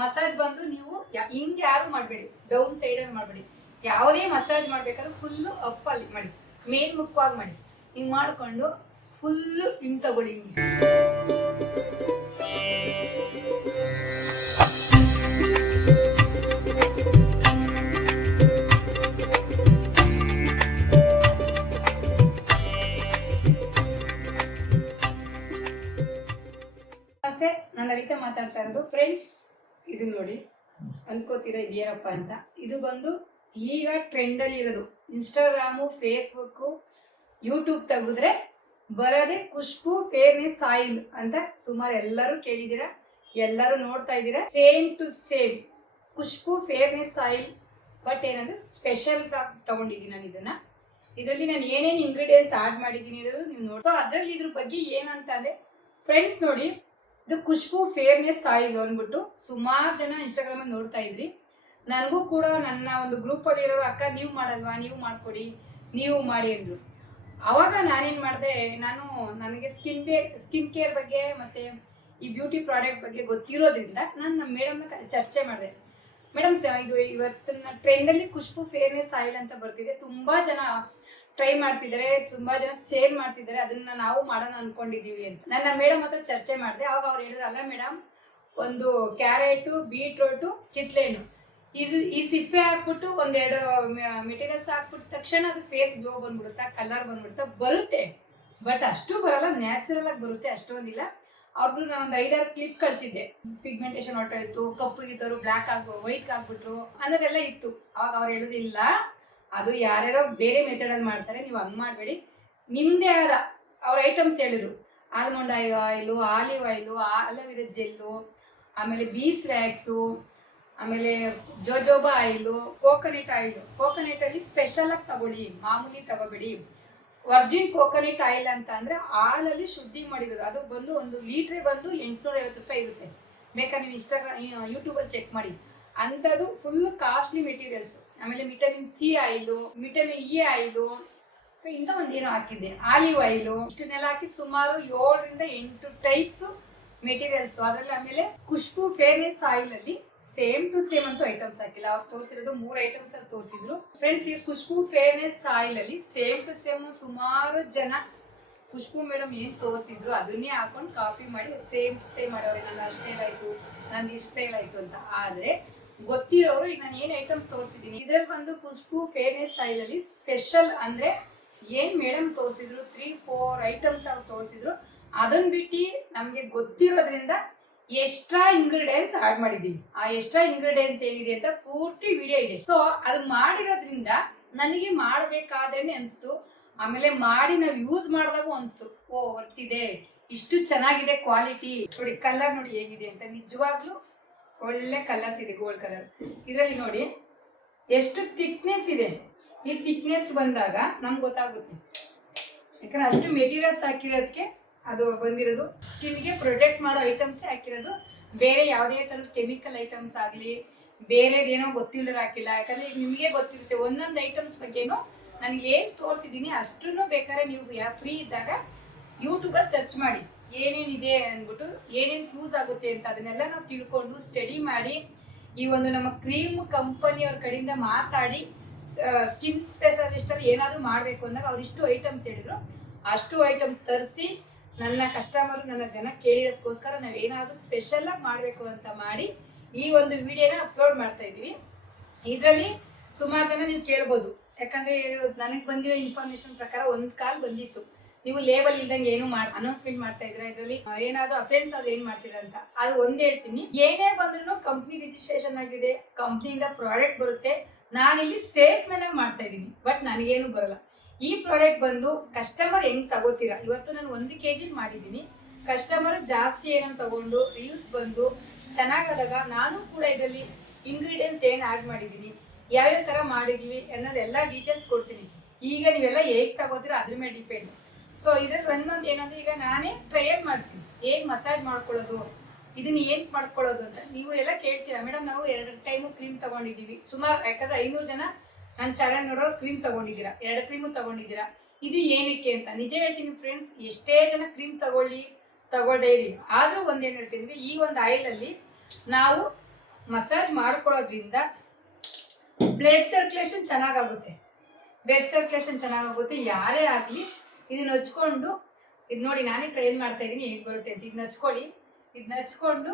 Massage ಬಂದು ನೀವು ಹಿಂಗೆ ಯಾರು ಮಾಡಬೇಡಿ, ಡೌನ್ ಸೈಡಲ್ಲಿ ಮಾಡಬೇಡಿ. ಯಾವುದೇ ಮಸಾಜ್ ಮಾಡಬೇಕಾದ್ರೆ ಫುಲ್ಲು ಅಪ್ಪಲ್ಲಿ ಮಾಡಿ, ಮೇಲ್ಮುಖವಾಗಿ ಮಾಡಿ. ಹಿಂಗೆ ಮಾಡಿಕೊಂಡು ಫುಲ್ಲು ಹಿಂಗೆ ತಗೊಳ್ಳಿ. ಹಿಂಗೆ ನಾನು ಲಲಿತಾ ಮಾತಾಡ್ತಾ ಇರೋದು. ಫ್ರೆಂಡ್ಸ್, ಇದು ನೋಡಿ, ಅನ್ಕೋತೀರಾ ಇದೇನಪ್ಪ ಅಂತ. ಇದು ಬಂದು ಈಗ ಟ್ರೆಂಡಲ್ಲಿ ಇರೋದು. ಇನ್ಸ್ಟಾಗ್ರಾಮು, ಫೇಸ್ಬುಕ್ಕು, ಯೂಟ್ಯೂಬ್ ತೆಗೆದ್ರೆ ಬರೋದೇ ಖುಷ್ಬು ಫೇರ್ನೆಸ್ ಆಯಿಲ್ ಅಂತ ಸುಮಾರು ಎಲ್ಲರೂ ಕೇಳಿದ್ದೀರಾ, ಎಲ್ಲರೂ ನೋಡ್ತಾ ಇದ್ದೀರಾ. Same to same Khushbu fairness oil. But ಏನಂದ್ರೆ ಸ್ಪೆಷಲ್ ತಗೊಂಡಿದ್ದೀನಿ ನಾನು ಇದನ್ನ. ಇದರಲ್ಲಿ ನಾನು ಏನೇನು ಇಂಗ್ರೀಡಿಯೆಂಟ್ಸ್ ಆಡ್ ಮಾಡಿದ್ದೀನಿ ಇರೋದು ನೀವು ನೋಡಿ. ಸೊ ಅದರಲ್ಲಿ ಇದ್ರ ಬಗ್ಗೆ ಏನಂತ ಅಂದ್ರೆ ಫ್ರೆಂಡ್ಸ್ ನೋಡಿ, ಇದು ಖುಷ್ಬು ಫೇರ್ನೆಸ್ ಆಯಿಲ್ ಅಂದ್ಬಿಟ್ಟು ಸುಮಾರು ಜನ ಇನ್ಸ್ಟಾಗ್ರಾಮ್ ಅಲ್ಲಿ ನೋಡ್ತಾ ಇದ್ರಿ. ನನಗೂ ಕೂಡ ನನ್ನ ಒಂದು ಗ್ರೂಪ್ ಅಲ್ಲಿ ಇರೋರು, ಅಕ್ಕ ನೀವು ಮಾಡಲ್ವಾ, ನೀವು ಮಾಡ್ಕೊಡಿ, ನೀವು ಮಾಡಿ ಅಂದ್ರು. ಅವಾಗ ನಾನೇನ್ ಮಾಡಿದೆ, ನನಗೆ ಸ್ಕಿನ್ ಕೇರ್ ಬಗ್ಗೆ ಮತ್ತೆ ಈ ಬ್ಯೂಟಿ ಪ್ರಾಡಕ್ಟ್ ಬಗ್ಗೆ ಗೊತ್ತಿರೋದ್ರಿಂದ ನಾನು ನಮ್ಮ ಮೇಡಮ್ನ ಚರ್ಚೆ ಮಾಡಿದೆ. ಮೇಡಮ್, ಇದು ಇವತ್ತಿನ ಟ್ರೆಂಡಲ್ಲಿ ಖುಷ್ಬು ಫೇರ್ನೆಸ್ ಆಯಿಲ್ ಅಂತ ಬರ್ತಿದೆ, ತುಂಬಾ ಜನ ಟ್ರೈ ಮಾಡ್ತಿದ್ದಾರೆ, ತುಂಬಾ ಜನ ಸೇಲ್ ಮಾಡ್ತಿದ್ದಾರೆ, ಅದನ್ನ ನಾವು ಮಾಡೋಣ ಅನ್ಕೊಂಡಿದೀವಿ ಅಂತ ನನ್ನ ಮೇಡಮ್ ಹತ್ರ ಚರ್ಚೆ ಮಾಡಿದೆ. ಅವಾಗ ಅವ್ರು ಹೇಳಿದ್ರು, ಅಲ್ಲ ಮೇಡಮ್, ಒಂದು ಕ್ಯಾರೆಟ್, ಬೀಟ್ರೋಟು, ಕಿತ್ಲೆಹಣ್ಣು, ಈ ಸಿಪ್ಪೆ ಹಾಕ್ಬಿಟ್ಟು ಒಂದೆರಡು ಮೆಟೀರಿಯಲ್ಸ್ ಹಾಕ್ಬಿಟ್ಟ ತಕ್ಷಣ ಅದು ಫೇಸ್ ಗ್ಲೋ ಬಂದ್ಬಿಡುತ್ತಾ, ಕಲರ್ ಬಂದ್ಬಿಡುತ್ತಾ, ಬರುತ್ತೆ. ಬಟ್ ಅಷ್ಟು ಬರಲ್ಲ, ನ್ಯಾಚುರಲ್ ಆಗಿ ಬರುತ್ತೆ, ಅಷ್ಟೊಂದಿಲ್ಲ. ಅವ್ರು ನಾನೊಂದು 5-6 ಕ್ಲಿಪ್ ಕಳ್ಸಿದ್ದೆ. ಪಿಗ್ಮೆಂಟೇಶನ್ ಹೊರಟೋಯ್ತು, ಕಪ್ಪುಗಿದ್ದವರು ಬ್ಲ್ಯಾಕ್ ವೈಟ್ ಆಗ್ಬಿಟ್ರು ಅನ್ನೋದೆಲ್ಲ ಇತ್ತು. ಅವಾಗ ಅವ್ರು ಹೇಳೋದಿಲ್ಲ, ಅದು ಯಾರ್ಯಾರೋ ಬೇರೆ ಮೆಥಡಲ್ಲಿ ಮಾಡ್ತಾರೆ, ನೀವು ಹಂಗೆ ಮಾಡಬೇಡಿ, ನಿಮ್ಮದೇ ಆದ ಅವ್ರ ಐಟಮ್ಸ್ ಹೇಳಿದ್ರು. Almond oil, olive oil, aloe vera gel, ಆಮೇಲೆ ಬೀಸ್ ವ್ಯಾಕ್ಸು, ಆಮೇಲೆ ಜೋಜೋಬಾ ಆಯಿಲು, ಕೋಕೋನಟ್ ಆಯಿಲು. ಕೋಕೋನಟಲ್ಲಿ ಸ್ಪೆಷಲ್ ಆಗಿ ತಗೊಳ್ಳಿ, ಮಾಮೂಲಿ ತಗೋಬೇಡಿ. ವರ್ಜಿನ್ ಕೋಕೋನಟ್ ಆಯಿಲ್ ಅಂತ ಅಂದ್ರೆ ಹಾಲಲ್ಲಿ ಶುದ್ಧಿ ಮಾಡಿರೋದು. ಅದು ಬಂದು 1 ಲೀಟ್ರೆ ಬಂದು 850 ರೂಪಾಯಿ ಇರುತ್ತೆ. ಬೇಕಾದ್ರೆ ನೀವು ಯೂಟ್ಯೂಬಲ್ಲಿ ಚೆಕ್ ಮಾಡಿ. ಅಂಥದ್ದು ಫುಲ್ ಕಾಸ್ಟ್ಲಿ ಮೆಟೀರಿಯಲ್ಸ್. ಆಮೇಲೆ vitamin C oil, vitamin E oil, ಇಂಥ ಒಂದೇನೋ ಹಾಕಿದ್ದೆ, ಆಲಿವ್ ಆಯಿಲು, ಇಷ್ಟನ್ನೆಲ್ಲ ಹಾಕಿ ಸುಮಾರು 7ರಿಂದ 8 ಟೈಪ್ಸ್ ಮೆಟೀರಿಯಲ್ಸ್. ಅದರಲ್ಲಿ ಆಮೇಲೆ ಖುಷ್ಬು ಫೇರ್ನೆಸ್ ಆಯಿಲ್ ಅಲ್ಲಿ ಸೇಮ್ ಟು ಸೇಮ್ ಅಂತೂ ಐಟಮ್ಸ್ ಹಾಕಿಲ್ಲ. ಅವ್ರು ತೋರಿಸಿರೋದು 3 ಐಟಮ್ಸ್ ಅಲ್ಲಿ ತೋರಿಸಿದ್ರು. ಫ್ರೆಂಡ್ಸ್, ಈ ಖುಷ್ಬು ಫೇರ್ನೆಸ್ ಆಯಿಲ್ ಅಲ್ಲಿ ಸೇಮ್ ಟು ಸೇಮ್ ಸುಮಾರು ಜನ ಖುಷ್ಬು ಮೇಡಮ್ ಏನ್ ತೋರಿಸಿದ್ರು ಅದನ್ನೇ ಹಾಕೊಂಡು ಕಾಪಿ ಮಾಡಿ ಸೇಮ್ ಟು ಸೇಮ್ ಮಾಡೋರೆ. ನನ್ನ ಅಷ್ಟೇಲ್ ಆಯ್ತು, ನಂದು ಇಷ್ಟೇಲ್ ಆಯ್ತು ಅಂತ. ಆದ್ರೆ ಗೊತ್ತಿರೋರು, ಈಗ ನಾನು ಏನ್ ಐಟಮ್ಸ್ ತೋರಿಸಿದೀನಿ ಇದ್ರಲ್ಲಿ ಬಂದು ಖುಷ್ಬು ಫೇರ್ನೆಸ್ ಆಯಿಲ್ ಅಲ್ಲಿ ಸ್ಪೆಷಲ್ ಅಂದ್ರೆ ಏನ್ ಮೇಡಮ್ ತೋರಿಸಿದ್ರು 3-4 ಐಟಮ್ಸ್ ಅವ್ರು ತೋರಿಸಿದ್ರು, ಅದನ್ನ ಬಿಟ್ಟು ನಮ್ಗೆ ಗೊತ್ತಿರೋದ್ರಿಂದ ಎಕ್ಸ್ಟ್ರಾ ಇಂಗ್ರೀಡಿಯೆಂಟ್ಸ್ ಆಡ್ ಮಾಡಿದೀವಿ. ಆ ಎಕ್ಸ್ಟ್ರಾ ಇಂಗ್ರೀಡಿಯೆಂಟ್ಸ್ ಏನಿದೆ ಅಂತ ಪೂರ್ತಿ ವಿಡಿಯೋ ಇದೆ. ಸೊ ಅದು ಮಾಡಿರೋದ್ರಿಂದ ನನಗೆ ಮಾಡ್ಬೇಕಾದೇನೆ ಅನ್ಸ್ತು. ಆಮೇಲೆ ಮಾಡಿ ನಾವು ಯೂಸ್ ಮಾಡಿದಾಗೂ ಅನ್ಸ್ತು, ಓ ವರ್ತಿದೆ, ಇಷ್ಟು ಚೆನ್ನಾಗಿದೆ ಕ್ವಾಲಿಟಿ. ನೋಡಿ ಕಲರ್ ನೋಡಿ ಹೇಗಿದೆ ಅಂತ, ನಿಜವಾಗ್ಲೂ ಒಳ್ಳೆ ಕಲರ್ಸ್ ಇದೆ, ಗೋಲ್ಡ್ ಕಲರ್. ಇದರಲ್ಲಿ ನೋಡಿ ಎಷ್ಟು ಥಿಕ್ನೆಸ್ ಇದೆ. ಈ ಥಿಕ್ನೆಸ್ ಬಂದಾಗ ನಮ್ಗೆ ಗೊತ್ತಾಗುತ್ತೆ, ಯಾಕಂದ್ರೆ ಅಷ್ಟು ಮೆಟೀರಿಯಲ್ಸ್ ಹಾಕಿರೋದಕ್ಕೆ ಅದು ಬಂದಿರೋದು. ಸ್ಕಿನ್ಗೆ ಪ್ರೊಟೆಕ್ಟ್ ಮಾಡೋ ಐಟಮ್ಸ್ ಹಾಕಿರೋದು, ಬೇರೆ ಯಾವುದೇ ಥರದ ಕೆಮಿಕಲ್ ಐಟಮ್ಸ್ ಆಗಲಿ ಬೇರೆದೇನೋ ಗೊತ್ತಿಲ್ಲದ್ರೆ ಹಾಕಿಲ್ಲ. ಯಾಕಂದ್ರೆ ಈಗ ನಿಮಗೆ ಗೊತ್ತಿರುತ್ತೆ ಒಂದೊಂದು ಐಟಮ್ಸ್ ಬಗ್ಗೆನೂ ನಾನು ಏನು ತೋರಿಸಿದ್ದೀನಿ ಅಷ್ಟನ್ನು ಬೇಕಾದ್ರೆ ನೀವು ಫ್ರೀ ಇದ್ದಾಗ ಯೂಟ್ಯೂಬಲ್ಲಿ ಸರ್ಚ್ ಮಾಡಿ ಏನೇನಿದೆ ಅಂದ್ಬಿಟ್ಟು, ಏನೇನು ಯೂಸ್ ಆಗುತ್ತೆ ಅಂತ ಅದನ್ನೆಲ್ಲ ನಾವು ತಿಳ್ಕೊಂಡು ಸ್ಟಡಿ ಮಾಡಿ, ಈ ಒಂದು ನಮ್ಮ ಕ್ರೀಮ್ ಕಂಪನಿಯವ್ರ ಕಡೆಯಿಂದ ಮಾತಾಡಿ ಸ್ಕಿನ್ ಸ್ಪೆಷಲಿಸ್ಟ್ ಅಲ್ಲಿ ಏನಾದರೂ ಮಾಡಬೇಕು ಅಂದಾಗ ಅವ್ರು ಇಷ್ಟು ಐಟಮ್ಸ್ ಹೇಳಿದ್ರು, ಅಷ್ಟು ಐಟಮ್ಸ್ ತರಿಸಿ ನನ್ನ ಕಸ್ಟಮರ್, ನನ್ನ ಜನ ಕೇಳಿರೋದಕ್ಕೋಸ್ಕರ ನಾವು ಏನಾದರೂ ಸ್ಪೆಷಲ್ ಆಗಿ ಮಾಡಬೇಕು ಅಂತ ಮಾಡಿ ಈ ಒಂದು ವಿಡಿಯೋನ ಅಪ್ಲೋಡ್ ಮಾಡ್ತಾ ಇದೀವಿ. ಇದರಲ್ಲಿ ಸುಮಾರು ಜನ ನೀವು ಕೇಳ್ಬೋದು, ಯಾಕಂದ್ರೆ ನನಗೆ ಬಂದಿರೋ ಇನ್ಫಾರ್ಮೇಶನ್ ಪ್ರಕಾರ ಒಂದು ಕಾಲ್ ಬಂದಿತ್ತು, ನೀವು ಲೇಬಲ್ ಇಲ್ದಂಗೆ ಏನು ಅನೌನ್ಸ್ಮೆಂಟ್ ಮಾಡ್ತಾ ಇದ್ರ, ಇದರಲ್ಲಿ ಏನಾದ್ರು ಅಫೆನ್ಸ್ ಆದ್ರೆ ಏನ್ ಮಾಡ್ತೀರಾ ಅಂತ. ಅದು ಒಂದ್ ಹೇಳ್ತೀನಿ, ಏನೇ ಬಂದ್ರು ಕಂಪ್ನಿ ರಿಜಿಸ್ಟ್ರೇಷನ್ ಆಗಿದೆ, ಕಂಪ್ನಿಯಿಂದ ಪ್ರಾಡಕ್ಟ್ ಬರುತ್ತೆ, ನಾನಿಲ್ಲಿ ಸೇಲ್ಸ್ ಮ್ಯಾನ್ ಆಗಿ ಮಾಡ್ತಾ ಇದೀನಿ, ಬಟ್ ನನಗೇನು ಬರಲ್ಲ. ಈ ಪ್ರಾಡಕ್ಟ್ ಬಂದು ಕಸ್ಟಮರ್ ಹೆಂಗ್ ತಗೋತೀರಾ, ಇವತ್ತು ನಾನು 1 kg ಮಾಡಿದ್ದೀನಿ, ಕಸ್ಟಮರ್ ಜಾಸ್ತಿ ಏನಂತ ತಗೊಂಡು ರೀಲ್ಸ್ ಬಂದು ಚೆನ್ನಾಗಾದಾಗ ನಾನು ಕೂಡ ಇದರಲ್ಲಿ ಇಂಗ್ರೀಡಿಯೆಂಟ್ಸ್ ಏನ್ ಆಡ್ ಮಾಡಿದೀನಿ, ಯಾವ್ಯಾವ ತರ ಮಾಡಿದೀವಿ ಅನ್ನೋದೆಲ್ಲ ಡೀಟೇಲ್ಸ್ ಕೊಡ್ತೀನಿ. ಈಗ ನೀವೆಲ್ಲ ಹೇಗ್ ತಗೋತೀರಾ ಅದ್ರ ಮೇಲೆ ಡಿಪೆಂಡ್. ಸೊ ಇದ್ರಲ್ಲಿ ಒಂದೊಂದು ಏನಂದ್ರೆ, ಈಗ ನಾನೇ ಟ್ರಯಲ್ ಮಾಡ್ತೀನಿ ಹೇಗ್ ಮಸಾಜ್ ಮಾಡ್ಕೊಳ್ಳೋದು, ಇದನ್ನ ಏನ್ ಮಾಡ್ಕೊಳ್ಳೋದು ಅಂತ. ನೀವು ಎಲ್ಲ ಕೇಳ್ತೀರಾ, ಮೇಡಮ್ ನಾವು 2 ಟೈಮು ಕ್ರೀಮ್ ತಗೊಂಡಿದೀವಿ ಸುಮಾರು, ಯಾಕಂದ್ರೆ 500 ಜನ ನನ್ನ ಚಾನಲ್ ನೋಡೋರು ಕ್ರೀಮ್ ತಗೊಂಡಿದ್ದೀರಾ, 2 ಕ್ರೀಮು ತಗೊಂಡಿದ್ದೀರಾ, ಇದು ಏನಕ್ಕೆ ಅಂತ. ನಿಜ ಹೇಳ್ತೀನಿ ಫ್ರೆಂಡ್ಸ್, ಎಷ್ಟೇ ಜನ ಕ್ರೀಮ್ ತಗೊಳ್ಳೇ ಇರಿ, ಆದ್ರೂ ಒಂದೇನು ಹೇಳ್ತೀನಿ, ಈ ಒಂದು ಆಯಿಲ್ ಅಲ್ಲಿ ನಾವು ಮಸಾಜ್ ಮಾಡ್ಕೊಳ್ಳೋದ್ರಿಂದ ಬ್ಲಡ್ ಸರ್ಕ್ಯುಲೇಷನ್ ಚೆನ್ನಾಗಾಗುತ್ತೆ. ಯಾರೇ ಆಗಲಿ ಇದನ್ನ ಹಚ್ಕೊಂಡು, ಇದು ನೋಡಿ ನಾನೇ ಕೈಯಲ್ಲಿ ಮಾಡ್ತಾ ಇದ್ದೀನಿ, ಹೇಗೆ ಬರುತ್ತೆ ಅಂತ. ಇದನ್ನ ಹಚ್ಕೊಳ್ಳಿ. ಇದನ್ನ ಹಚ್ಕೊಂಡು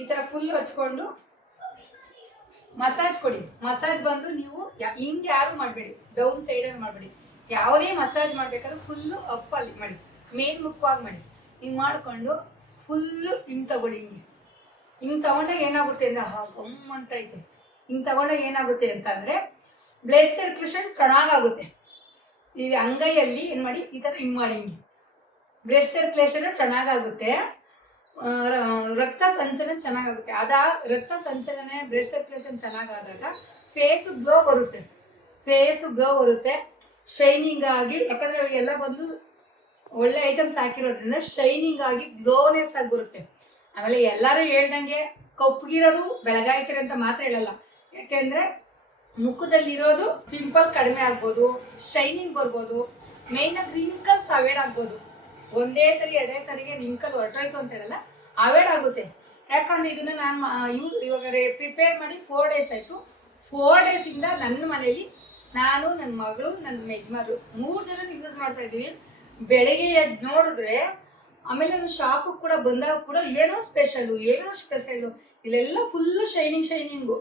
ಈ ಥರ ಫುಲ್ ಹಚ್ಕೊಂಡು ಮಸಾಜ್ ಕೊಡಿ. ಮಸಾಜ್ ಬಂದು ನೀವು ಹಿಂಗೆ ಯಾರು ಮಾಡಬೇಡಿ, ಡೌನ್ ಸೈಡಲ್ಲಿ ಮಾಡಬೇಡಿ. ಯಾವುದೇ ಮಸಾಜ್ ಮಾಡಬೇಕಾದ್ರೂ ಫುಲ್ಲು ಅಪ್ಪಲ್ಲಿ ಮಾಡಿ, ಮೇಲ್ಮುಖವಾಗಿ ಮಾಡಿ. ಹಿಂಗೆ ಮಾಡಿಕೊಂಡು ಫುಲ್ಲು ಹಿಂಗೆ ತಗೊಳ್ಳಿ. ಹಿಂಗೆ ತಗೊಂಡಾಗ ಏನಾಗುತ್ತೆ ಅಂದರೆ ಗಮ್ ಅಂತ ಐತೆ. ಹಿಂಗೆ ತಗೊಂಡಾಗ ಏನಾಗುತ್ತೆ ಅಂತಂದರೆ ಬ್ಲಡ್ ಸರ್ಕ್ಯುಲೇಷನ್ ಚೆನ್ನಾಗಾಗುತ್ತೆ. ಈಗ ಅಂಗೈಯಲ್ಲಿ ಏನು ಮಾಡಿ, ಈ ಥರ ಹಿಂಗೆ ಮಾಡಿ, ಹಿಂಗೆ ಬ್ಲಡ್ ಸರ್ಕ್ಯುಲೇಷನ್ ಚೆನ್ನಾಗಾಗುತ್ತೆ. ರಕ್ತ ಸಂಚಲನ ಚೆನ್ನಾಗಾಗುತ್ತೆ. ರಕ್ತ ಸಂಚಲನೆ, ಬ್ಲಡ್ ಸರ್ಕ್ಯುಲೇಷನ್ ಚೆನ್ನಾಗಾದಾಗ ಫೇಸು ಗ್ಲೋ ಬರುತ್ತೆ. ಶೈನಿಂಗ್ ಆಗಿ, ಯಾಕಂದ್ರೆ ಎಲ್ಲ ಬಂದು ಒಳ್ಳೆ ಐಟಮ್ಸ್ ಹಾಕಿರೋದ್ರಿಂದ ಶೈನಿಂಗ್ ಆಗಿ ಗ್ಲೋನೆಸ್ ಆಗಿ ಬರುತ್ತೆ. ಆಮೇಲೆ ಎಲ್ಲರೂ ಹೇಳ್ದಂಗೆ ಕಪ್ಪಗಿರೋರು ಬೆಳಗಾಯ್ತಿರ ಅಂತ ಮಾತ್ರ ಹೇಳಲ್ಲ. ಯಾಕೆಂದ್ರೆ ಮುಖದಲ್ಲಿರೋದು ಪಿಂಪಲ್ ಕಡಿಮೆ ಆಗ್ಬೋದು, ಶೈನಿಂಗ್ ಬರ್ಬೋದು, ಮೇನ್ ಆಗಿ ರಿಂಕಲ್ಸ್ ಅವಾಯ್ಡ್ ಆಗ್ಬೋದು. ಒಂದೇ ಸರಿ ಎರಡೇ ಸರಿಗೆ ರಿಂಕಲ್ ಹೊರಟೋಯ್ತು ಅಂತ ಹೇಳಲ್ಲ, ಅವಾಯ್ಡ್ ಆಗುತ್ತೆ. ಯಾಕಂದ್ರೆ ಇದನ್ನ ನಾನು ಇವಾಗ ಪ್ರಿಪೇರ್ ಮಾಡಿ 4 days ಆಯ್ತು. 4 days ಇಂದ ನನ್ನ ಮನೆಯಲ್ಲಿ ನಾನು, ನನ್ನ ಮಗಳು, ನನ್ನ ಯಜಮಾನರು 3 ಜನ ಯೂಸ್ ಮಾಡ್ತಾ ಇದೀವಿ. ಬೆಳಗ್ಗೆ ಎದ್ದು ನೋಡಿದ್ರೆ, ಆಮೇಲೆ ನಾನು ಶಾಪಿಗೆ ಕೂಡ ಬಂದಾಗ ಕೂಡ ಏನೋ ಸ್ಪೆಷಲ್ಲು ಇಲ್ಲೆಲ್ಲ ಫುಲ್ಲು ಶೈನಿಂಗು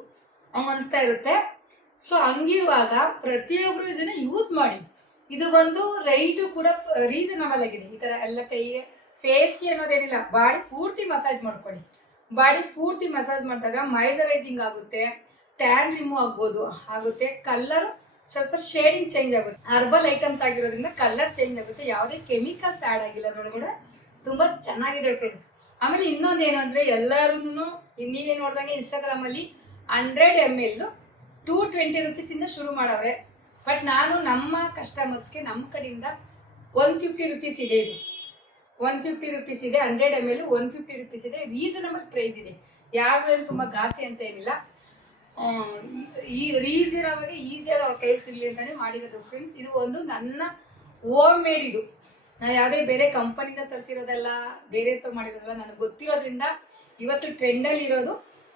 ಅನಿಸ್ತಾ ಇರುತ್ತೆ. ಸೊ ಹಂಗಿರುವಾಗ ಪ್ರತಿಯೊಬ್ಬರು ಇದನ್ನ ಯೂಸ್ ಮಾಡಿ. ಇದು ಒಂದು ರೈಟು ಕೂಡ ರೀಸನಬಲ್ ಆಗಿದೆ. ಈ ಥರ ಎಲ್ಲ ಕೈಗೆ, ಫೇಸ್ಗೆ ಅನ್ನೋದೇನಿಲ್ಲ, ಬಾಡಿ ಪೂರ್ತಿ ಮಸಾಜ್ ಮಾಡ್ಕೊಳ್ಳಿ. ಬಾಡಿ ಪೂರ್ತಿ ಮಸಾಜ್ ಮಾಡಿದಾಗ ಮಾಯಿಶ್ಚರೈಸಿಂಗ್ ಆಗುತ್ತೆ, ಟ್ಯಾನ್ ರಿಮೂವ್ ಆಗುತ್ತೆ, ಕಲರ್ ಸ್ವಲ್ಪ ಶೇಡಿಂಗ್ ಚೇಂಜ್ ಆಗುತ್ತೆ. ಹರ್ಬಲ್ ಐಟಮ್ಸ್ ಆಗಿರೋದ್ರಿಂದ ಕಲರ್ ಚೇಂಜ್ ಆಗುತ್ತೆ. ಯಾವುದೇ ಕೆಮಿಕಲ್ಸ್ ಆ್ಯಡ್ ಆಗಿಲ್ಲ ನೋಡೋಣ, ತುಂಬಾ ಚೆನ್ನಾಗಿದೆ ಫ್ರೆಂಡ್ಸ್. ಆಮೇಲೆ ಇನ್ನೊಂದು ಏನಂದ್ರೆ, ಎಲ್ಲರೂ ನೀವೇ ನೋಡ್ದಂಗೆ ಇನ್ಸ್ಟಾಗ್ರಾಮಲ್ಲಿ 100 ml 220 rupees ಶುರು ಮಾಡವ್ರೆ. ಬಟ್ ನಾನು ನಮ್ಮ ಕಸ್ಟಮರ್ಸ್ಗೆ ನಮ್ಮ ಕಡೆಯಿಂದ 150 rupees ಇದೆ. ಇದು 150 rupees ಇದೆ. 100 ml 150 rupees ಇದೆ. ರೀಸನಬಲ್ ಪ್ರೈಸ್ ಇದೆ. ಯಾರು ತುಂಬಾ ಗಾಸಿ ಅಂತ ಏನಿಲ್ಲ. ಈ ರೀಸನಬಲ್ ಈಸಿಯಾಗಿ ಅವ್ರ ಕೈ ಸಿಗಲಿ ಅಂತಾನೆ ಮಾಡಿರೋದು ಫ್ರೆಂಡ್ಸ್. ಇದು ಒಂದು ನನ್ನ ಹೋಮ್ ಮೇಡ್. ಇದು ನಾನು ಯಾವುದೇ ಬೇರೆ ಕಂಪನಿಯಿಂದ ತರಿಸಿರೋದಲ್ಲ, ಬೇರೆ ಮಾಡಿರೋದಲ್ಲ, ನನಗೆ ಗೊತ್ತಿರೋದ್ರಿಂದ ಇವತ್ತು ಟ್ರೆಂಡಲ್ಲಿ ಇರೋದು.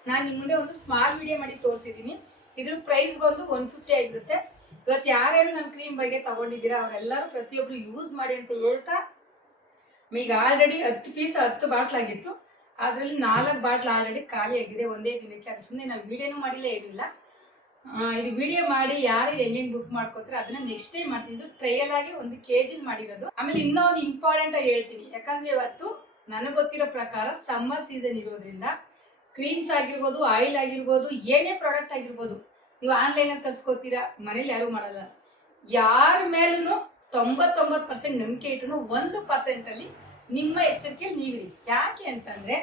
ನಾನು ನಿಮ್ಮ ಮುಂದೆ ಒಂದು ಸ್ಮಾಲ್ ವಿಡಿಯೋ ಮಾಡಿ ತೋರಿಸಿದ್ದೀನಿ. ಇದ್ರ ಪ್ರೈಸ್ ಬಂದು 150 ಆಗಿರುತ್ತೆ. ಇವತ್ತು ಯಾರ್ಯಾರು ನನ್ನ ಕ್ರೀಮ್ ಬಗ್ಗೆ ತಗೊಂಡಿದ್ದೀರಾ ಅವರೆಲ್ಲರೂ ಪ್ರತಿಯೊಬ್ರು ಯೂಸ್ ಮಾಡಿ ಅಂತ ಹೇಳ್ತಾ, ಈಗ ಆಲ್ರೆಡಿ 10 ಪೀಸ್ 10 ಬಾಟ್ಲ್ ಆಗಿತ್ತು. ಅದರಲ್ಲಿ 4 ಬಾಟ್ಲ್ ಆಲ್ರೆಡಿ ಖಾಲಿ ಆಗಿದೆ ಒಂದೇ ದಿನಕ್ಕೆ. ಅದು ಸುಮ್ಮನೆ ನಾವು ವಿಡಿಯೋನೂ ಮಾಡಿಲ್ಲ, ಏನಿಲ್ಲ. ಇದು ವಿಡಿಯೋ ಮಾಡಿ ಯಾರು ಹೆಂಗೆ ಬುಕ್ ಮಾಡ್ಕೋತಾರೆ ಅದನ್ನ ನೆಕ್ಸ್ಟ್ ಟೈಮ್ ಮಾಡ್ತೀನಿ. ಟ್ರಯಲ್ ಆಗಿ 1 kg ಮಾಡಿರೋದು. ಆಮೇಲೆ ಇನ್ನೊಂದು ಇಂಪಾರ್ಟೆಂಟ್ ಆಗಿ ಹೇಳ್ತೀನಿ, ಯಾಕಂದ್ರೆ ಇವತ್ತು ನನಗೆ ಗೊತ್ತಿರೋ ಪ್ರಕಾರ ಸಮ್ಮರ್ ಸೀಸನ್ ಇರೋದ್ರಿಂದ ಕ್ರೀಮ್ಸ್ ಆಗಿರ್ಬೋದು, ಆಯಿಲ್ ಆಗಿರ್ಬೋದು, ಏನೇ ಪ್ರಾಡಕ್ಟ್ ಆಗಿರ್ಬೋದು, ನೀವು ಆನ್ಲೈನಲ್ಲಿ ತರಿಸ್ಕೋತೀರಾ, ಮನೇಲಿ ಯಾರು ಮಾಡಲ್ಲ. ಯಾರ ಮೇಲೂ 99% ನಂಬಿಕೆ ಇಟ್ಟು 1% ಅಲ್ಲಿ ನಿಮ್ಮ ಎಚ್ಚರಿಕೆಯಲ್ಲಿ ನೀವಿರಿ. ಯಾಕೆ ಅಂತಂದ್ರೆ,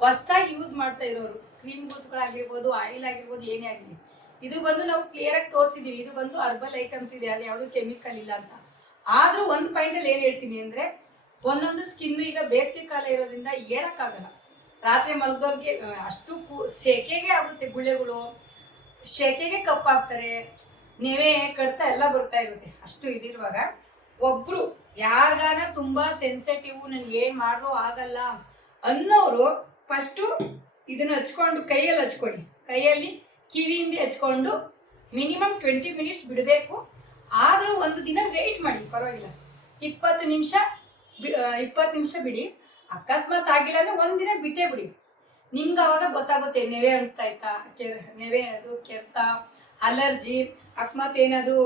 ಹೊಸದಾಗಿ ಯೂಸ್ ಮಾಡ್ತಾ ಇರೋರು ಕ್ರೀಮ್ಗಳಾಗಿರ್ಬೋದು, ಆಯಿಲ್ ಆಗಿರ್ಬೋದು, ಏನೇ ಆಗಿರ್ಲಿ, ಇದು ಬಂದು ನಾವು ಕ್ಲಿಯರ್ ಆಗಿ ತೋರಿಸಿದೀವಿ. ಇದು ಬಂದು ಹರ್ಬಲ್ ಐಟಮ್ಸ್ ಇದೆ, ಅದು ಯಾವುದು ಕೆಮಿಕಲ್ ಇಲ್ಲ ಅಂತ. ಆದ್ರೂ ಒಂದು ಪಾಯಿಂಟ್ ಅಲ್ಲಿ ಏನ್ ಹೇಳ್ತೀನಿ ಅಂದ್ರೆ, ಒಂದೊಂದು ಸ್ಕಿನ್ ಈಗ ಬೇಸಿಗೆ ಕಾಲ ಇರೋದ್ರಿಂದ ಹೇಳಕ್ಕಾಗಲ್ಲ. ರಾತ್ರಿ ಮಲಗೋರ್ಗೆ ಅಷ್ಟು ಸೆಕೆಗೆ ಆಗುತ್ತೆ, ಗುಳ್ಳೆಗಳು ಸೆಕೆಗೆ ಕಪ್ಪಾಗ್ತಾರೆ, ನೆವೆ ಕಡ್ತಾ ಎಲ್ಲ ಬರ್ತಾ ಇರುತ್ತೆ. ಅಷ್ಟು ಇದಿರುವಾಗ ಒಬ್ರು ಯಾರಿಗಾನ ತುಂಬಾ ಸೆನ್ಸಿಟಿವ್, ನನ್ಗೆ ಏನ್ ಮಾಡ್ರು ಆಗಲ್ಲ ಅನ್ನೋರು ಫಸ್ಟು ಇದನ್ನ ಹಚ್ಕೊಂಡು ಕೈಯಲ್ಲಿ ಹಚ್ಕೊಳ್ಳಿ. ಕೈಯಲ್ಲಿ ಕಿವಿಯಿಂದ ಹಚ್ಕೊಂಡು ಮಿನಿಮಮ್ 20 minutes ಬಿಡಬೇಕು. ಆದ್ರೂ ಒಂದು ದಿನ ವೇಟ್ ಮಾಡಿ, ಪರವಾಗಿಲ್ಲ. 20 ನಿಮಿಷ ಬಿಡಿ. ಅಕಸ್ಮಾತ್ ಆಗಿಲ್ಲ ಅಂದ್ರೆ ಒಂದಿನ ಬಿಟ್ಟೇ ಬಿಡಿ. ನಿಮ್ಗೆ ಅವಾಗ ಗೊತ್ತಾಗುತ್ತೆ ನೆವೆ ಅನಿಸ್ತಾ ಇತ್ತಾ, ನೆವೆ ಅದು ಕೆರೆತ, ಅಲರ್ಜಿ, ಅಕಸ್ಮಾತ್ ಏನಾದ್ರು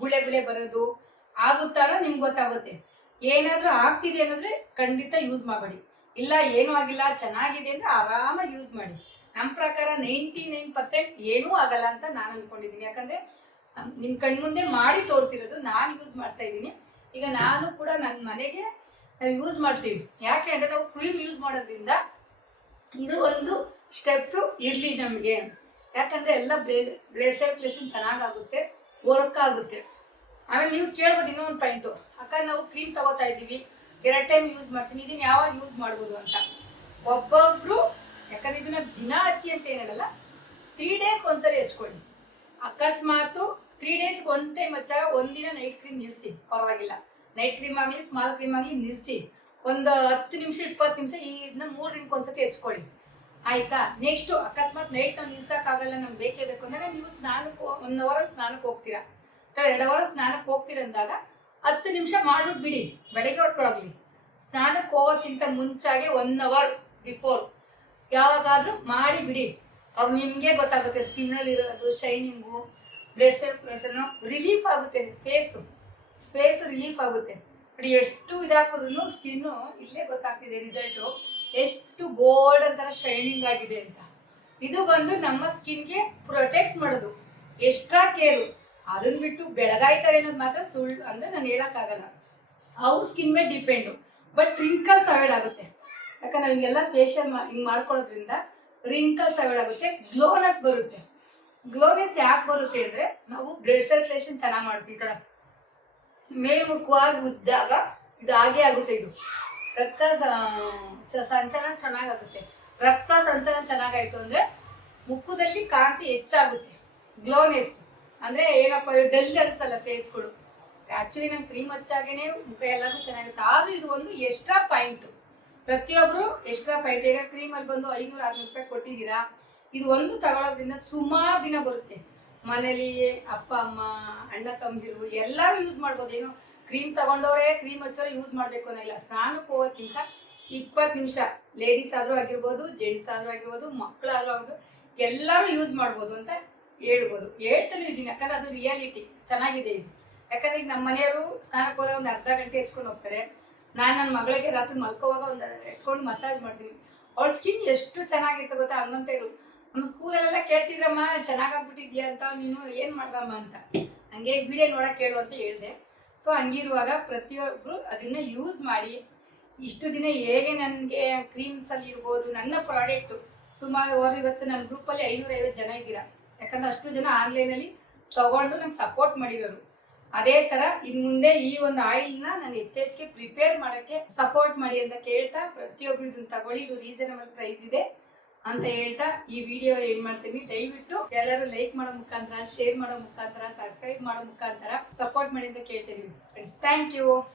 ಗುಳೆ ಬರೋದು ಆಗುತ್ತಾರೋ ನಿಮ್ಗೆ ಗೊತ್ತಾಗುತ್ತೆ. ಏನಾದ್ರೂ ಆಗ್ತಿದೆ ಅನ್ನೋದ್ರೆ ಖಂಡಿತ ಯೂಸ್ ಮಾಡಬೇಡಿ. ಇಲ್ಲ ಏನೂ ಆಗಿಲ್ಲ ಚೆನ್ನಾಗಿದೆ ಅಂದ್ರೆ ಆರಾಮಾಗಿ ಯೂಸ್ ಮಾಡಿ. ನಮ್ಮ ಪ್ರಕಾರ 99% ಏನೂ ಆಗಲ್ಲ ಅಂತ ನಾನು ಅನ್ಕೊಂಡಿದ್ದೀನಿ. ಯಾಕಂದ್ರೆ ನಿಮ್ ಕಣ್ಮುಂದೆ ಮಾಡಿ ತೋರಿಸಿರೋದು, ನಾನು ಯೂಸ್ ಮಾಡ್ತಾ ಇದ್ದೀನಿ. ಈಗ ನಾನು ಕೂಡ ನನ್ನ ಮನೆಗೆ ನಾವು ಯೂಸ್ ಮಾಡ್ತೀವಿ. ಯಾಕೆ ಅಂದ್ರೆ ನಾವು ಕ್ರೀಮ್ ಯೂಸ್ ಮಾಡೋದ್ರಿಂದ ಇದು ಒಂದು ಸ್ಟೆಪ್ಸ್ ಇರ್ಲಿ ನಮಗೆ. ಯಾಕಂದ್ರೆ ಎಲ್ಲ ಬ್ಲಡ್ ಸರ್ಕ್ಯುಲೇಷನ್ ಚೆನ್ನಾಗಾಗುತ್ತೆ, ವರ್ಕ್ ಆಗುತ್ತೆ. ಆಮೇಲೆ ನೀವು ಕೇಳ್ಬೋದು ಇನ್ನೊಂದು ಪಾಯಿಂಟು, ಅಕ್ಕ ನಾವು ಕ್ರೀಮ್ ತಗೋತಾ ಇದ್ದೀವಿ, 2 ಟೈಮ್ ಯೂಸ್ ಮಾಡ್ತೀನಿ, ಇದನ್ನ ಯಾವಾಗ ಯೂಸ್ ಮಾಡ್ಬೋದು ಅಂತ. ಒಬ್ಬೊಬ್ರು, ಯಾಕಂದ್ರೆ ಇದನ್ನ ದಿನ ಹಚ್ಚಿ ಅಂತ ಏನಿರಲ್ಲ, 3 days ಒಂದ್ಸರಿ ಹಚ್ಕೊಳ್ಳಿ. ಅಕಸ್ಮಾತು 3 days 1 ಟೈಮ್ ಹಚ್ಚಾಗ ಒಂದಿನ ನೈಟ್ ಕ್ರೀಮ್ ನಿಲ್ಲಿಸಿ, ಪರವಾಗಿಲ್ಲ. ನೈಟ್ ಕ್ರೀಮ್ ಆಗಲಿ ಸ್ಮಾಲ್ ಕ್ರೀಮ್ ಆಗಲಿ ನಿಲ್ಲಿಸಿ, ಒಂದು 10 ನಿಮಿಷ 20 ನಿಮಿಷ ಇದನ್ನ 3 ದಿನಕ್ಕೆ ಒಂದ್ಸತಿ ಹಚ್ಕೊಳ್ಳಿ. ಆಯ್ತಾ. ನೆಕ್ಸ್ಟ್ ಅಕಸ್ಮಾತ್ ನೈಟ್ ನಾವು ನಿಲ್ಸಕ್ಕಾಗಲ್ಲ, ನಮ್ಗೆ ಬೇಕೇ ಬೇಕು ಅಂದ್ರೆ ನೀವು ಸ್ನಾನಕ್ಕೆ 1 ಅವರ್ ಸ್ನಾನಕ್ಕೆ ಹೋಗ್ತೀರಾ ಅಥವಾ 2 ಅವರ್ ಸ್ನಾನಕ್ಕೆ ಹೋಗ್ತೀರ ಅಂದಾಗ 10 ನಿಮಿಷ ಮಾಡ್ಬಿಟ್ಟು ಬಿಡಿ. ಬೆಳಗ್ಗೆ ಹೊತ್ಕೊಳಗ್ಲಿ, ಸ್ನಾನಕ್ಕೆ ಹೋಗೋಕ್ಕಿಂತ ಮುಂಚಾಗೆ 1 ಅವರ್ ಬಿಫೋರ್ ಯಾವಾಗಾದ್ರೂ ಮಾಡಿ ಬಿಡಿ. ಅವಾಗ ನಿಮ್ಗೆ ಗೊತ್ತಾಗುತ್ತೆ ಸ್ಕಿನ್ ಅಲ್ಲಿ ಇರೋದು ಶೈನಿಂಗು, ಬ್ಲಡ್ ಸರ್ಕ್ಯುಲೇಷನ್ ರಿಲೀಫ್ ಆಗುತ್ತೆ, ಫೇಸ್ ರಿಲೀಫ್ ಆಗುತ್ತೆ. ನೋಡಿ ಎಷ್ಟು ಇದಾಕೋದ್ರೂ ಸ್ಕಿನ್ನು ಇಲ್ಲೇ ಗೊತ್ತಾಗ್ತಿದೆ ರಿಸಲ್ಟು, ಎಷ್ಟು ಗೋಲ್ಡನ್ ತರ ಶೈನಿಂಗ್ ಆಗಿದೆ ಅಂತ. ಇದು ಬಂದು ನಮ್ಮ ಸ್ಕಿನ್ಗೆ ಪ್ರೊಟೆಕ್ಟ್ ಮಾಡೋದು, ಎಕ್ಸ್ಟ್ರಾ ಕೇರು. ಅದನ್ನ ಬಿಟ್ಟು ಬೆಳಗಾಯ್ತಾರೆ ಅನ್ನೋದು ಮಾತ್ರ ಸುಳ್ಳು ಅಂದ್ರೆ ನಾನು ಹೇಳಕ್ಕಾಗಲ್ಲ, ಅವ್ರ ಸ್ಕಿನ್ ಮೇಲೆ ಡಿಪೆಂಡು. ಬಟ್ ರಿಂಕಲ್ಸ್ ಅವಾಯ್ಡ್ ಆಗುತ್ತೆ, ಯಾಕಂದ್ರೆ ನಾವು ಹಿಂಗೆಲ್ಲ ಫೇಶಿಯಲ್ ಹಿಂಗ್ ಮಾಡ್ಕೊಳ್ಳೋದ್ರಿಂದ ರಿಂಕಲ್ಸ್ ಅವಾಯ್ಡ್ ಆಗುತ್ತೆ, ಗ್ಲೋನೆಸ್ ಬರುತ್ತೆ. ಗ್ಲೋನೆಸ್ ಯಾಕೆ ಬರುತ್ತೆ ಅಂದ್ರೆ ನಾವು ಬ್ಲಡ್ ಸರ್ಕ್ಯುಲೇಷನ್ ಚೆನ್ನಾಗಿ ಮಾಡ್ತೀವಿ. ಈ ತರ ಮೇಲ್ಮುಖವಾಗಿ ಉದ್ದಾಗ ಇದು ಹಾಗೆ ಆಗುತ್ತೆ. ಇದು ರಕ್ತ ಸಂಚಲನ ಚೆನ್ನಾಗಾಗುತ್ತೆ. ರಕ್ತ ಸಂಚಲನ ಚೆನ್ನಾಗಾಯ್ತು ಅಂದ್ರೆ ಮುಖದಲ್ಲಿ ಕಾಂತಿ ಹೆಚ್ಚಾಗುತ್ತೆ. ಗ್ಲೋನೆಸ್ ಅಂದ್ರೆ ಏನಪ್ಪ, ಡಲ್ ಅನ್ಸಲ್ಲ ಫೇಸ್ಗಳು. ಆಕ್ಚುಲಿ ನಂಗೆ ಕ್ರೀಮ್ ಹಚ್ಚಾಗೇನೆ ಮುಖ ಎಲ್ಲರೂ ಚೆನ್ನಾಗಿರುತ್ತೆ. ಆದ್ರೂ ಇದು ಒಂದು ಎಕ್ಸ್ಟ್ರಾ ಪಾಯಿಂಟ್, ಪ್ರತಿಯೊಬ್ರು ಎಕ್ಸ್ಟ್ರಾ ಪಾಯಿಂಟ್. ಈಗ ಕ್ರೀಮ್ ಅಲ್ಲಿ ಬಂದು 500-600 ರೂಪಾಯಿ ಕೊಟ್ಟಿದ್ದೀರಾ, ಇದು ಒಂದು ತಗೊಳ್ಳೋದ್ರಿಂದ ಸುಮಾರು ದಿನ ಬರುತ್ತೆ. ಮನೇಲಿ ಅಪ್ಪ ಅಮ್ಮ ಅಣ್ಣ ತಮ್ಮದಿರು ಎಲ್ಲರೂ ಯೂಸ್ ಮಾಡ್ಬೋದು. ಏನು ಕ್ರೀಮ್ ತಗೊಂಡವ್ರೆ ಕ್ರೀಮ್ ಹಚ್ಚೋರೆ ಯೂಸ್ ಮಾಡ್ಬೇಕು ಅನ್ನೋಲ್ಲ. ಸ್ನಾನಕ್ಕೆ ಹೋಗೋಕ್ಕಿಂತ 20 ನಿಮಿಷ ಲೇಡೀಸ್ ಆದ್ರೂ ಆಗಿರ್ಬೋದು, ಜೆಂಟ್ಸ್ ಆದ್ರೂ ಆಗಿರ್ಬೋದು, ಮಕ್ಕಳಾದ್ರೂ ಆಗೋದು ಎಲ್ಲರೂ ಯೂಸ್ ಮಾಡ್ಬೋದು ಅಂತ ಹೇಳ್ತಾನೆ ಇದ್ದೀನಿ. ಯಾಕಂದ್ರೆ ಅದು ರಿಯಾಲಿಟಿ ಚೆನ್ನಾಗಿದೆ ಇದು. ಯಾಕಂದ್ರೆ ಈಗ ನಮ್ಮ ಮನೆಯವರು ಸ್ನಾನಕ್ಕೆ ಹೋದ್ರೆ ಒಂದು ಅರ್ಧ ಗಂಟೆ ಹೆಚ್ಕೊಂಡು ಹೋಗ್ತಾರೆ. ನಾನು ನನ್ನ ಮಗಳಿಗೆ ರಾತ್ರಿ ಮಲ್ಕೋವಾಗ ಒಂದು ಎತ್ಕೊಂಡು ಮಸಾಜ್ ಮಾಡ್ತೀನಿ. ಅವಳ ಸ್ಕಿನ್ ಎಷ್ಟು ಚೆನ್ನಾಗಿರ್ತದೆ ಗೊತ್ತಾ. ಹಂಗಂತ ಇರು ನಮ್ಮ ಸ್ಕೂಲಲ್ಲೆಲ್ಲ ಕೇಳ್ತಿದ್ರಮ್ಮ ಚೆನ್ನಾಗಾಗ್ಬಿಟ್ಟಿದ್ಯಾ ಅಂತ, ನೀನು ಏನ್ ಮಾಡ್ದಮ್ಮ ಅಂತ. ಹಂಗೆ ವಿಡಿಯೋ ನೋಡಕ್ ಕೇಳು ಅಂತ ಹೇಳಿದೆ. ಸೊ ಹಂಗಿರುವಾಗ ಪ್ರತಿಯೊಬ್ರು ಅದನ್ನ ಯೂಸ್ ಮಾಡಿ. ಇಷ್ಟು ದಿನ ಹೇಗೆ ನನಗೆ ಕ್ರೀಮ್ಸ್ ಅಲ್ಲಿ ಇರ್ಬೋದು, ನನ್ನ ಪ್ರಾಡಕ್ಟ್ ಸುಮಾರು ಇವತ್ತು ನನ್ನ ಗ್ರೂಪಲ್ಲಿ 550 ಜನ ಇದ್ದೀರಾ. ಯಾಕಂದ್ರೆ ಅಷ್ಟು ಜನ ಆನ್ಲೈನಲ್ಲಿ ತಗೊಂಡು ನಂಗೆ ಸಪೋರ್ಟ್ ಮಾಡಿರೋರು. ಅದೇ ತರ ಇನ್ ಮುಂದೆ ಈ ಒಂದು ಆಯಿಲ್ನ ನಾನು ಹೆಚ್ಚೆಚ್ಚಿಗೆ ಪ್ರಿಪೇರ್ ಮಾಡಕ್ಕೆ ಸಪೋರ್ಟ್ ಮಾಡಿ ಅಂತ ಕೇಳ್ತಾ, ಪ್ರತಿಯೊಬ್ರು ಇದನ್ನ ತಗೊಳ್ಳಿ, ಇದು ರೀಸನಬಲ್ ಪ್ರೈಸ್ ಇದೆ ಅಂತ ಹೇಳ್ತಾ ಈ ವಿಡಿಯೋ ಏನ್ ಮಾಡ್ತೀನಿ, ದಯವಿಟ್ಟು ಎಲ್ಲರೂ ಲೈಕ್ ಮಾಡೋ ಮುಖಾಂತರ, ಶೇರ್ ಮಾಡೋ ಮುಖಾಂತರ, ಸಬ್ಸ್ಕ್ರೈಬ್ ಮಾಡೋ ಮುಖಾಂತರ ಸಪೋರ್ಟ್ ಮಾಡಿ ಅಂತ ಕೇಳ್ತಿದೀವಿ ಫ್ರೆಂಡ್ಸ್. Thank you.